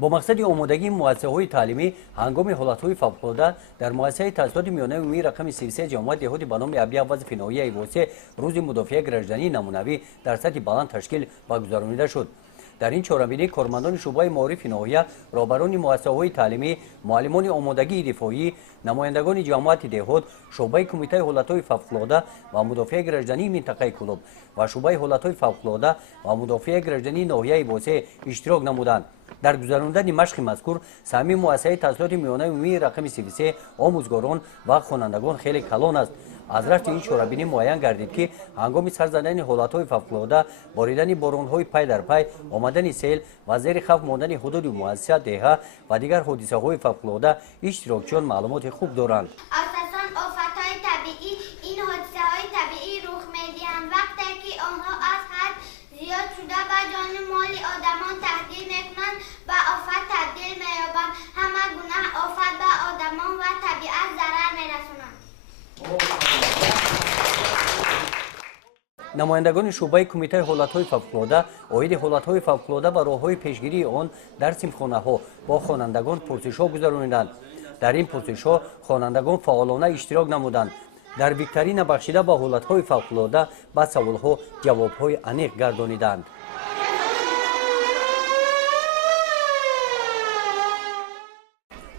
با مقصد آمادگی مؤسسه‌های تعلیمی هنگام حالت‌های فوق‌العاده در مؤسسه تحصیلات میانه عمومی رقم 33 جامعه دهاتی به نام ابیا وظیفه نهایی واسه روز مدافع گردشدنی نمونوی در سطح بلند تشکیل و گذرانیده شد. در این چهارمبینی کارمندان شعبه معارف ناحیه، رهبران مؤسسه‌های تعلیمی، معلمان آمادگی دفاعی، نمایندگان جماعت دهات، شعبه کمیته حالت‌های فوق‌العاده و مدافع گردشدنی منطقه کلوب و شعبه حالت‌های فوق‌العاده و مدافع گردشدنی ناحیه واسه اشتراک نمودند. در گذراندن مشق مذکور سهمی مؤسسه تحصیلات میانه عمومی رقم 33 آموزگاران و خوانندگان خیلی کلان است. از رفت این چهارمبینی معین گردید که هنگام سر زدن حالت‌های فوق‌العاده، باریدن باران‌های پی در پی، آمدن سیل و زیر خوف ماندن حدود مؤسسه دهه و دیگر حادثه‌های فوق‌العاده اشتراکچیان معلومات خوب دارند. اساساً آفت‌های طبیعی این حادثه‌های طبیعی رخ می‌دهند وقتی که آنها از حد زیاد شده به جان مال آدمان تهدید می‌کنند و آفت تبدیل می‌یابند. همه گونه آفت به آدمان و طبیعت ضرر می‌رسانند. نمایندگان شعبه کمیته حالت‌های فوق‌العاده عاید حالت‌های فوق‌العاده و راه‌های پیشگیری آن در سیمخانه‌ها با خوانندگان پرسش‌ها گذراندند. در این پرسش‌ها خوانندگان فعالانه اشتراک نمودند. در ویکتورین بخشیده به حالت‌های فوق‌العاده به سوال‌ها جواب‌های عمیق گردانیدند.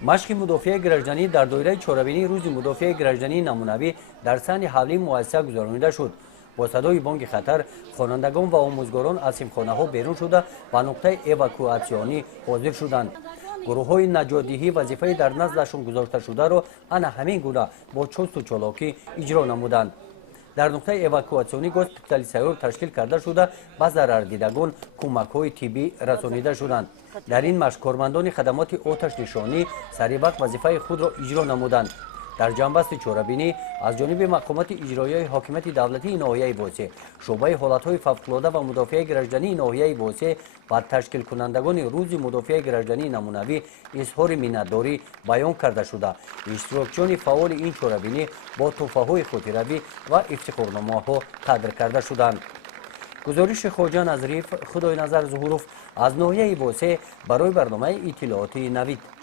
مشق مدافع گردشدنی در دایره چهارمبینی روز مدافع گردشدنی نمونوی در سن حولی مؤسسه گذرانیده شد. با صدای بانگ خطر خوانندگان و آموزگاران از سیمخانه‌ها بیرون شده و نقطه اواکواسیونی حاضر شدند. گروه‌های نجات‌دهی وظیفه در نزدشان گذاشته شده را انا همین گونه با چست و چالاکی اجرا نمودند. در نقطه اواکواسیونی گاز پیستل سیار تشکیل کرده شده به ضرر دیدگان کمک‌های طبی رسانیده شدند. در این مشق کارمندان خدمات آتش نشانی سریع وقت وظیفه خود را اجرا نمودند. در جنبست چهارمبینی از جانب مقامات اجرایی حاکمیت دولتی ناحیه واسه، شعبه حالت‌های فوق‌العاده و مدافع گردشدنی ناحیه واسه و تشکیل کنندگان روز مدافع گردشدنی نمونوی اظهار منتداری بیان کرده شده. اشتراکچیان فعال این چهارمبینی با تحفه‌های خاطروی و افتخارنامه‌ها تقدیر کرده شدند. گزارش خواجه نظریف خدای نظر ظهوروف از ناحیه واسه برای برنامه اطلاعاتی نوید.